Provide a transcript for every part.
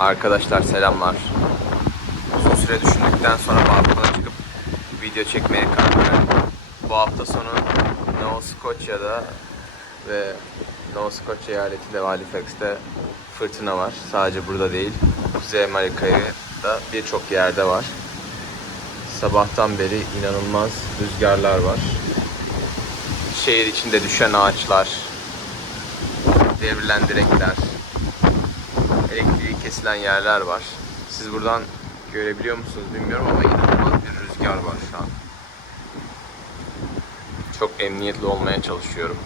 Arkadaşlar selamlar. Uzun süre düşündükten sonra balkona çıkıp video çekmeye karar verdim. Bu hafta sonu Nova Scotia'da ve Nova Scotia eyaletinde Halifax'te fırtına var. Sadece burada değil. Kuzey Amerika'da birçok yerde var. Sabahtan beri inanılmaz rüzgarlar var. Şehir içinde düşen ağaçlar, devrilen direkler, elektriği kesilen yerler var. Siz buradan görebiliyor musunuz bilmiyorum ama inanılmaz bir rüzgar var şu an. Çok emniyetli olmaya çalışıyorum.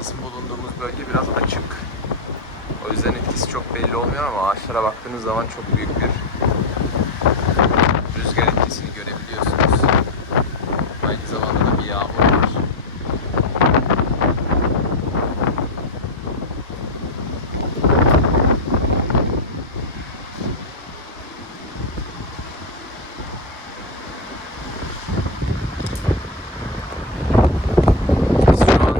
Bizim bulunduğumuz bölge biraz açık. O yüzden etkisi çok belli olmuyor ama ağaçlara baktığınız zaman çok büyük bir rüzgar etkisini görebiliyorsunuz. Aynı zamanda da bir yağmur var. Biz şu an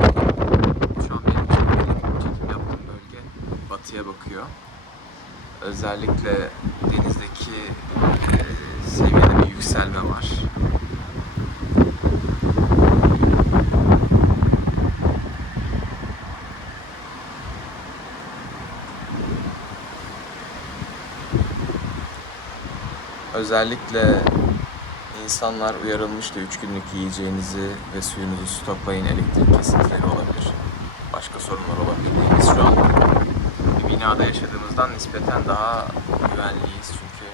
şu an benim çekim, çekim yaptığım bölge batıya bakıyor. Özellikle denizdeki e, seviyede bir yükselme var. Özellikle insanlar uyarılmıştı 3 günlük yiyeceğinizi ve suyunuzu stoklayın elektrik kesintileri olabilir. Başka sorunlar olabilir diye biz şu an binada yaşadığımızdan nispeten daha güvenliyiz çünkü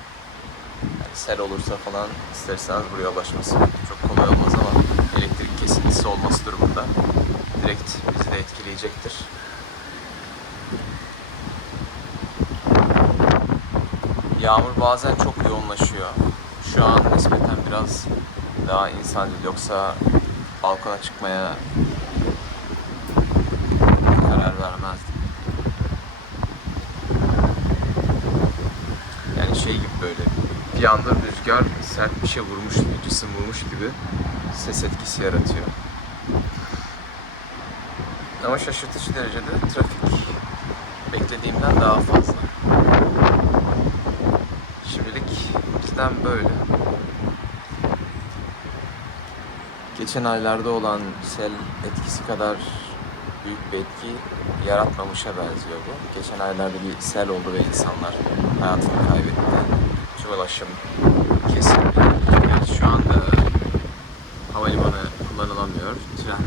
yani sel olursa falan isterseniz buraya ulaşması çok kolay olmaz ama elektrik kesintisi olması durumunda direkt bizi de etkileyecektir. Yağmur bazen çok yoğunlaşıyor. Şu an nispeten biraz daha insan değil yoksa balkona çıkmaya karar vermezdim. Gibi böyle bir anda rüzgar sert bir şey vurmuş gibi, cisim vurmuş gibi ses etkisi yaratıyor. Ama şaşırtıcı derecede trafik beklediğimden daha fazla. Şimdilik bizden böyle. Geçen aylarda olan sel etkisi kadar büyük bir etki yaratmamışa benziyor bu. Geçen aylarda bir sel oldu ve insanlar hayatını kaybetti. Su ulaşım kesildi. Ve şu anda havalimanı kullanılamıyor. Tren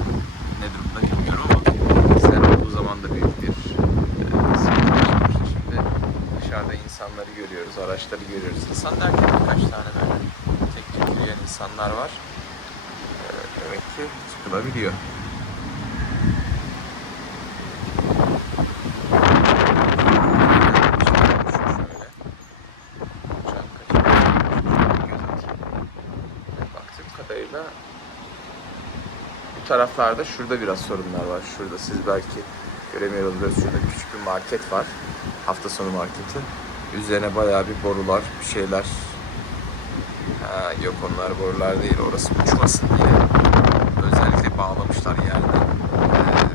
ne durumda bilmiyorum ama sel olduğu zaman da büyük bir e. Şimdi dışarıda insanları görüyoruz, araçları görüyoruz. İnsan derken birkaç tane böyle tek tük yürüyen insanlar var. E, demek ki çıkılabiliyor. Kadarıyla bu taraflarda şurada biraz sorunlar var. Şurada siz belki göremiyorsunuz. Şurada küçük bir market var. Hafta sonu marketi. Üzerine bayağı bir borular, bir şeyler. Ha, yok onlar borular değil. Orası uçmasın diye özellikle bağlamışlar yerden. Ee,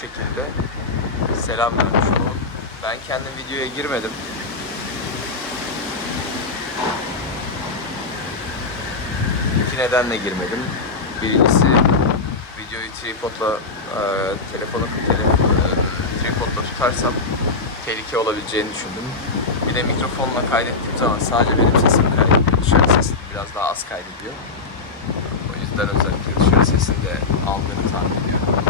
şekilde selam vermiş olalım. Ben kendim videoya girmedim. İki nedenle girmedim. Birincisi videoyu tripodla e, telefonu telefonu tripodla tutarsam tehlike olabileceğini düşündüm. Bir de mikrofonla kaydettiğim zaman sadece benim sesim kaydediyor. Dışarı sesini biraz daha az kaydediyor. O yüzden özellikle dışarı sesini de aldığını tahmin ediyorum.